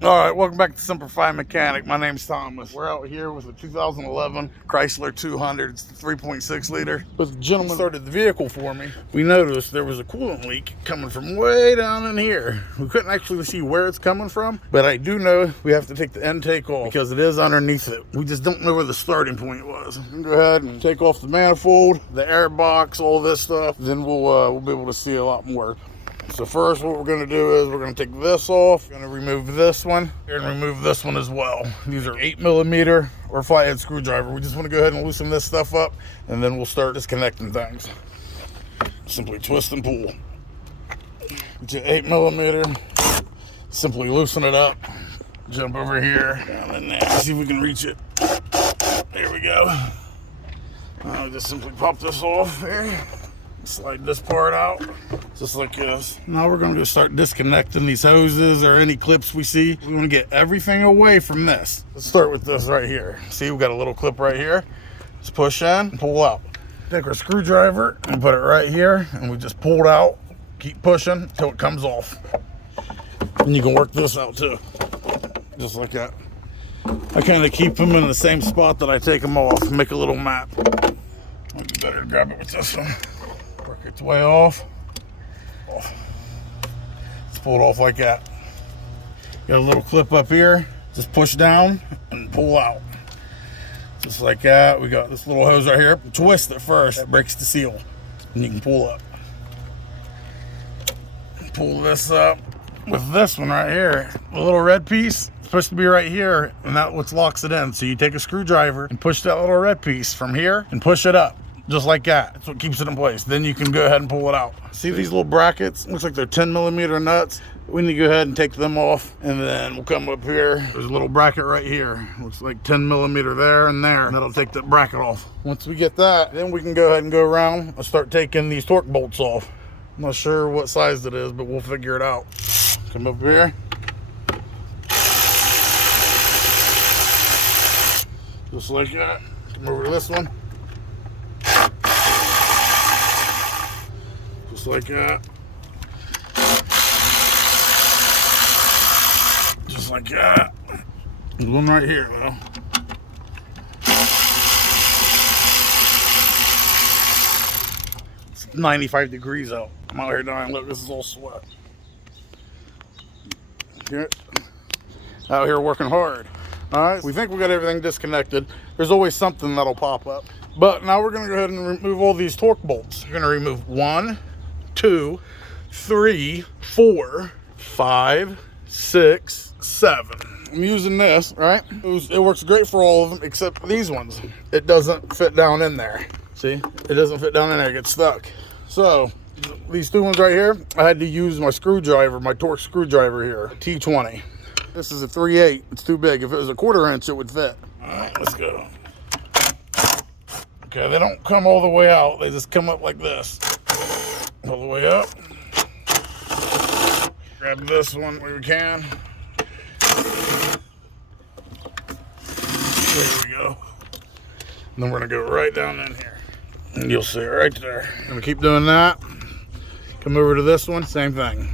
All right, welcome back to Semper Mechanic. My name's Thomas. We're out here with a 2011 Chrysler 200. It's the 3.6 liter. But the gentleman started the vehicle for me. We noticed there was a coolant leak coming from way down in here. We couldn't actually see where it's coming from, but I do know we have to take the intake off because it is underneath it. We just don't know where the starting point was. We can go ahead and take off the manifold, the air box, all this stuff. Then we'll be able to see a lot more. So first what we're going to do is we're going to take this off. We're going to remove this one and remove this one as well. These are 8mm or flathead screwdriver. We just want to go ahead and loosen this stuff up, and then we'll start disconnecting things. Simply twist and pull. Get your 8mm. Simply loosen it up. Jump over here, down in there. See if we can reach it. There we go. I'll just simply pop this off there. Slide this part out, just like this. Now we're going to start disconnecting these hoses or any clips we see. We want to get everything away from this. Let's start with this right here. See, we've got a little clip right here. Just push in and pull out. Take our screwdriver and put it right here, and we just pull it out. Keep pushing until it comes off. And you can work this out too, just like that. I kind of keep them in the same spot that I take them off. Make a little map. Might be better to grab it with this one. Work its way off. Let's pull it off like that. Got a little clip up here. Just push down and pull out. Just like that. We got this little hose right here. Twist it first. That breaks the seal. And you can pull up. Pull this up. With this one right here, the little red piece, it's supposed to be right here, and that's what locks it in. So you take a screwdriver and push that little red piece from here and push it up. Just like that. That's what keeps it in place. Then you can go ahead and pull it out. See these little brackets? Looks like they're 10mm nuts. We need to go ahead and take them off, and then we'll come up here. There's a little bracket right here. Looks like 10mm there and there, and that'll take that bracket off. Once we get that, then we can go ahead and go around and start taking these torque bolts off. I'm not sure what size it is, but we'll figure it out. Come up here. Just like that. Come over to this one. Just like that. Just like that. There's one right here though. It's 95 degrees out. I'm out here dying. Look, this is all sweat. Here. Out here working hard. All right, we think we got everything disconnected. There's always something that'll pop up. But now we're gonna go ahead and remove all these torque bolts. We're gonna remove 1, 2, 3, 4, 5, 6, 7. I'm using this, right? It works great for all of them except these ones. It doesn't fit down in there. See, it doesn't fit down in there, it gets stuck. So these two ones right here, I had to use my screwdriver, my torque screwdriver here, T20. This is a 3/8, it's too big. If it was a 1/4 inch, it would fit. All right, let's go. Okay, they don't come all the way out. They just come up like this. All the way up. Grab this one where we can. There we go. And then we're gonna go right down in here. And you'll see it right there. I'm gonna keep doing that. Come over to this one, same thing.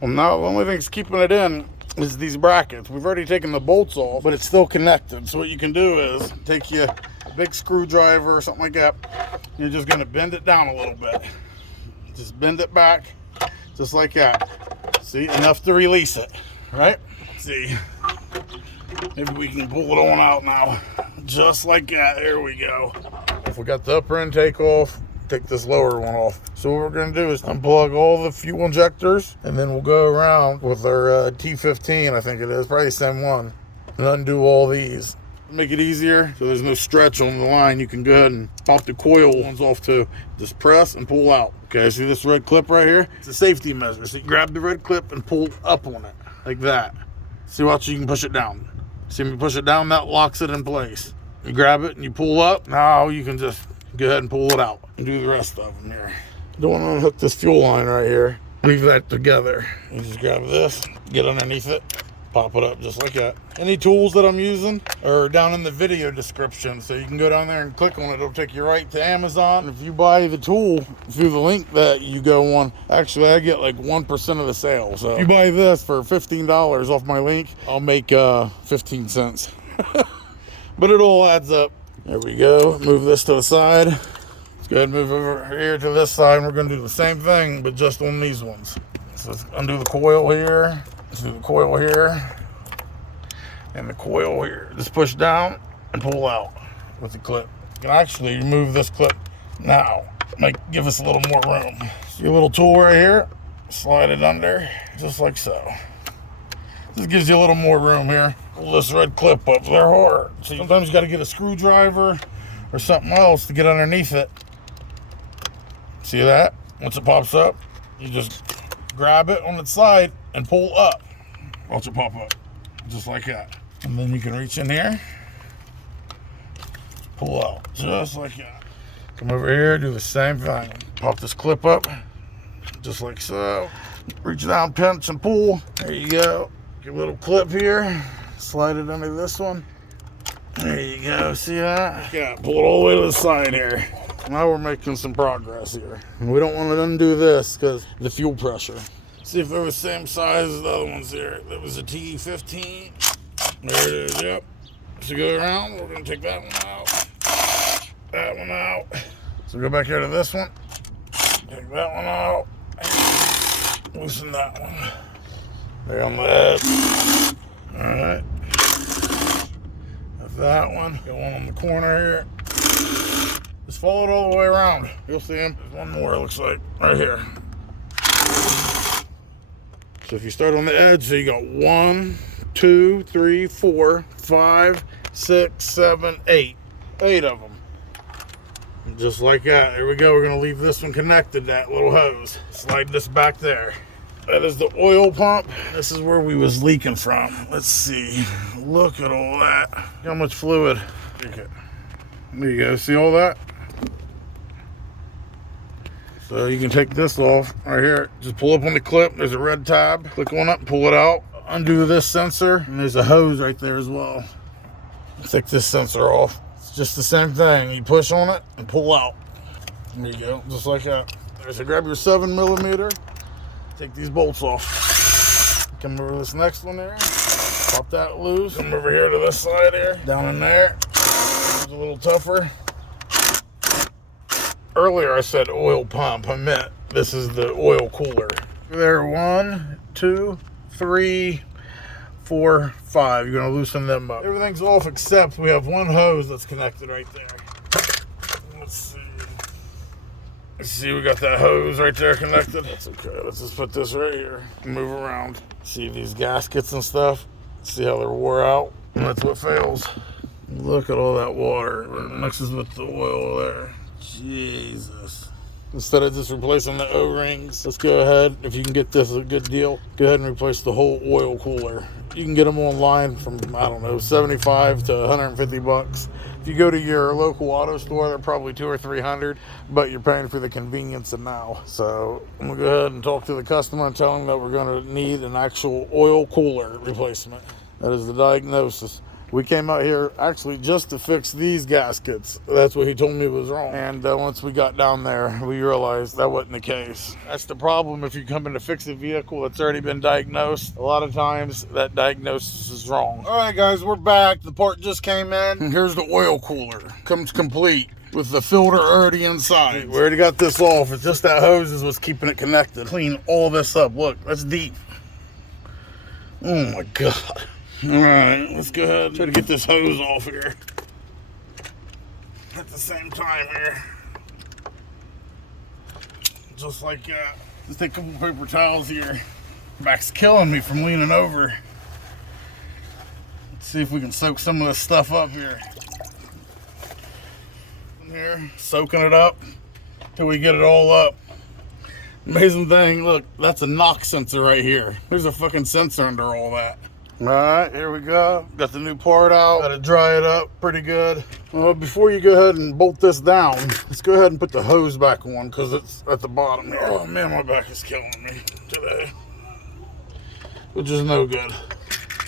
Well, now the only thing that's keeping it in is these brackets. We've already taken the bolts off, but it's still connected. So what you can do is take you a big screwdriver or something like that. You're just gonna bend it down a little bit. Just bend it back, just like that. See, enough to release it, right? Let's see, maybe we can pull it on out now. Just like that, there we go. If we got the upper intake off, take this lower one off. So what we're gonna do is unplug all the fuel injectors, and then we'll go around with our T15, I think it is, probably the same one, and undo all these. Make it easier so there's no stretch on the line. You can go ahead and pop the coil ones off too. Just press and pull out. Okay, see this red clip right here? It's a safety measure. So you grab the red clip and pull up on it like that. See, watch, you can push it down. See me push it down, that locks it in place. You grab it and you pull up. Now you can just go ahead and pull it out and do the rest of them here. Don't want to unhook this fuel line right here. Leave that together. You just grab this, get underneath it, Pop it up just like that. Any tools that I'm using are down in the video description, so you can go down there and click on it. It'll take you right to Amazon. If you buy the tool through the link that you go on, actually I get like 1% of the sale. So if you buy this for $15 off my link, I'll make 15 cents. But it all adds up. There we go. Move this to the side. Let's go ahead and move over here to this side, and we're going to do the same thing, but just on these ones. So let's undo the coil here. Let's do the coil here. And the coil here. Just push down and pull out with the clip. You can actually remove this clip now. Might give us a little more room. See a little tool right here. Slide it under, just like so. This gives you a little more room here. Pull this red clip up. They're hard. So sometimes you got to get a screwdriver or something else to get underneath it. See that? Once it pops up, you just grab it on its side and pull up. Watch it pop up, just like that. And then you can reach in here, pull out, just like that. Come over here, do the same thing. Pop this clip up, just like so. Reach down, pinch, and pull. There you go. Get a little clip here. Slide it under this one. There you go. See that? Yeah, pull it all the way to the side here. Now we're making some progress here. And we don't want to undo this because the fuel pressure. See if they're the same size as the other ones here. That was a T15. There it is, yep. So go around, we're going to take that one out. That one out. So go back here to this one. Take that one out. Loosen that one. There on the edge. Alright. That's that one. Got one on the corner here. Just follow it all the way around. You'll see him. There's one more, it looks like, right here. So if you start on the edge, so you got 1, 2, 3, 4, 5, 6, 7, 8. 8 of them. And just like that. There we go. We're going to leave this one connected, that little hose. Slide this back there. That is the oil pump. This is where we was leaking from. Let's see. Look at all that. How much fluid. There you go. See all that? So you can take this off right here. Just pull up on the clip. There's a red tab. Click on it and pull it out. Undo this sensor. And there's a hose right there as well. Take this sensor off. It's just the same thing. You push on it and pull out. There you go. Just like that. So grab your 7mm. Take these bolts off. Come over to this next one there. Pop that loose. Come over here to this side here. Down in there. It's a little tougher. Earlier I said oil pump. I meant this is the oil cooler. There, 1, 2, 3, 4, 5. You're gonna loosen them up. Everything's off except we have one hose that's connected right there. Let's see. Let's see, we got that hose right there connected. That's okay. Let's just put this right here. Move around. See these gaskets and stuff. See how they're wore out. And that's what fails. Look at all that water. It mixes with the oil there. Jesus. Instead of just replacing the O-rings, let's go ahead, if you can get this a good deal, go ahead and replace the whole oil cooler. You can get them online from, I don't know, 75 to 150 bucks. If you go to your local auto store, they're probably 200 or 300, but you're paying for the convenience of now. So I'm gonna go ahead and talk to the customer and tell them that we're gonna need an actual oil cooler replacement. That is the diagnosis. We came out here actually just to fix these gaskets. That's what he told me was wrong. And once we got down there, we realized that wasn't the case. That's the problem if you come in to fix a vehicle that's already been diagnosed. A lot of times that diagnosis is wrong. All right, guys, we're back. The part just came in. And here's the oil cooler. Comes complete with the filter already inside. We already got this off. It's just that hose is what's keeping it connected. Clean all this up. Look, that's deep. Oh my God. All right, let's go ahead and try to get this hose off here at the same time here. Just like that. Just take a couple paper towels here. Back's killing me from leaning over. Let's see if we can soak some of this stuff up here. In here, soaking it up till we get it all up. Amazing thing, look, that's a knock sensor right here. There's a fucking sensor under all that. All right, here we go. Got the new part out. Got to dry it up pretty good. Well, before you go ahead and bolt this down, let's go ahead and put the hose back on because it's at the bottom here. Oh man, my back is killing me today, which is no good.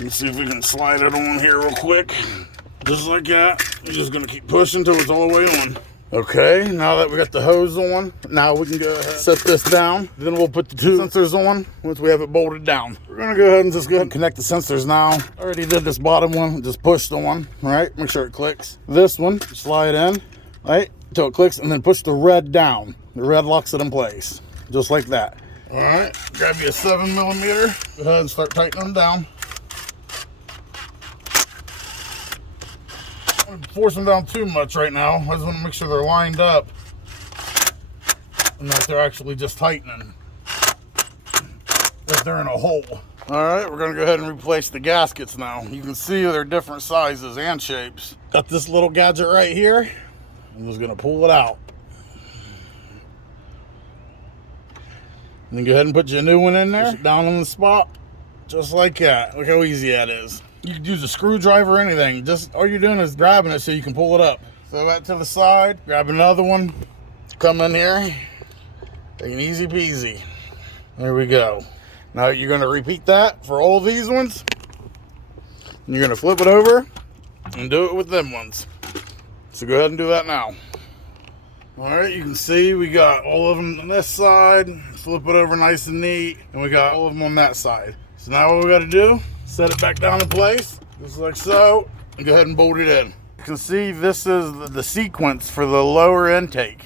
Let's see if we can slide it on here real quick. Just like that. You're just gonna keep pushing until it's all the way on. Okay, now that we got the hose on, now we can go ahead and set this down. Then we'll put the two sensors on once we have it bolted down. We're gonna go ahead and just go ahead and connect the sensors now. I already did this bottom one, just push the one, right? Make sure it clicks. This one, slide in, right? Until it clicks, and then push the red down. The red locks it in place, just like that. All right, grab you a 7mm. Go ahead and start tightening them down. I don't force them down too much right now. I just want to make sure they're lined up and that they're actually just tightening, that they're in a hole. All right, we're gonna go ahead and replace the gaskets now. You can see they're different sizes and shapes. Got this little gadget right here. I'm just gonna pull it out. And then go ahead and put your new one in there, down on the spot, just like that. Look how easy that is. You can use a screwdriver or anything. Just all you're doing is grabbing it so you can pull it up. Throw that to the side, grab another one, come in here, take an easy peasy. There we go. Now you're gonna repeat that for all these ones. And you're gonna flip it over and do it with them ones. So go ahead and do that now. All right, you can see we got all of them on this side. Flip it over nice and neat, and we got all of them on that side. So now what we gotta do, set it back down in place, just like so, and go ahead and bolt it in. You can see this is the sequence for the lower intake.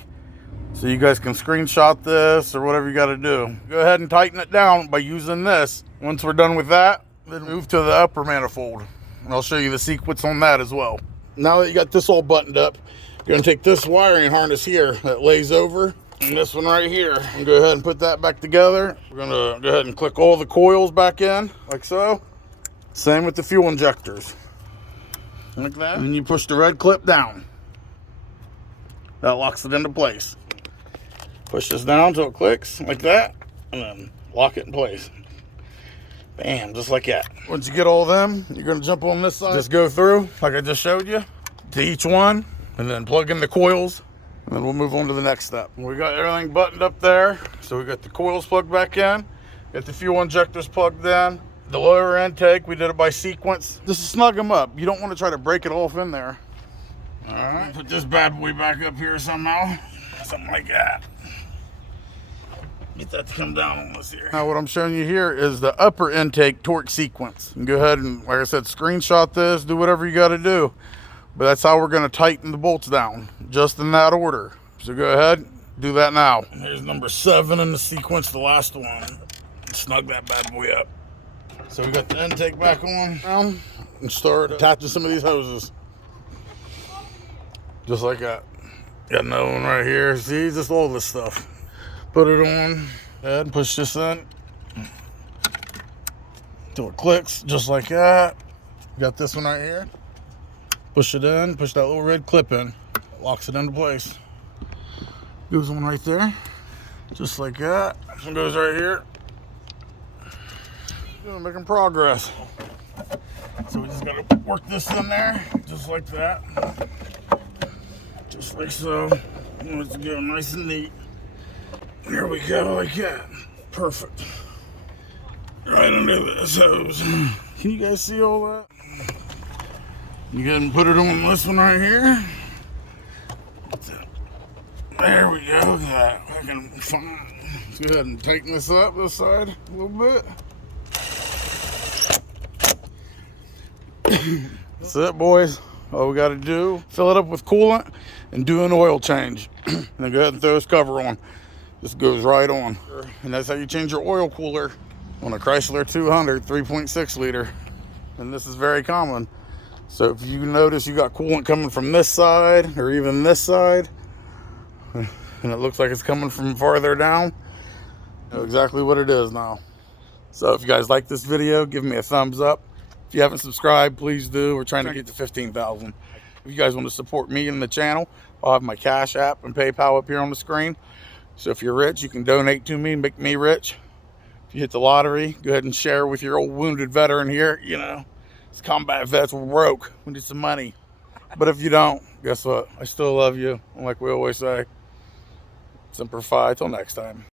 So you guys can screenshot this or whatever you gotta do. Go ahead and tighten it down by using this. Once we're done with that, then move to the upper manifold. And I'll show you the sequence on that as well. Now that you got this all buttoned up, you're gonna take this wiring harness here that lays over, and this one right here, and go ahead and put that back together. We're gonna go ahead and click all the coils back in, like so. Same with the fuel injectors, like that. And you push the red clip down. That locks it into place. Push this down until it clicks, like that, and then lock it in place. Bam, just like that. Once you get all of them, you're gonna jump on this side. Just go through, like I just showed you, to each one, and then plug in the coils. And then we'll move on to the next step. We got everything buttoned up there. So we got the coils plugged back in. Got the fuel injectors plugged in. The lower intake, we did it by sequence. Just to snug them up. You don't want to try to break it off in there. All right, put this bad boy back up here somehow. Something like that. Get that to come down on this here. Now what I'm showing you here is the upper intake torque sequence. You can go ahead and, like I said, screenshot this, do whatever you got to do. But that's how we're gonna tighten the bolts down, just in that order. So go ahead, do that now. And here's number 7 in the sequence, the last one. Snug that bad boy up. So we got the intake back on now, and start attaching some of these hoses. Just like that. Got another one right here. See, just all this stuff. Put it on, and push this in. Till it clicks, just like that. Got this one right here. Push it in, push that little red clip in. Locks it into place. Goes on right there, just like that. This one goes right here. Making progress. So we just gotta work this in there, just like that. Just like so. Let's go nice and neat. There we go, like that. Perfect. Right under this hose. Can you guys see all that? You go ahead and put it on this one right here. There we go, look at that. Let's go ahead and tighten this up, this side, a little bit. That's it, boys. All we gotta do, fill it up with coolant and do an oil change. And then go ahead and throw this cover on. This goes right on. And that's how you change your oil cooler on a Chrysler 200 3.6 liter. And this is very common. So if you notice you got coolant coming from this side or even this side, and it looks like it's coming from farther down, you know exactly what it is now. So if you guys like this video, give me a thumbs up. If you haven't subscribed, please do. We're trying to get to 15,000. If you guys want to support me and the channel, I'll have my Cash App and PayPal up here on the screen. So if you're rich, you can donate to me, make me rich. If you hit the lottery, go ahead and share with your old wounded veteran here. You know, it's combat vets, we're broke. We need some money. But if you don't, guess what? I still love you. And like we always say, Semper Fi. Till next time.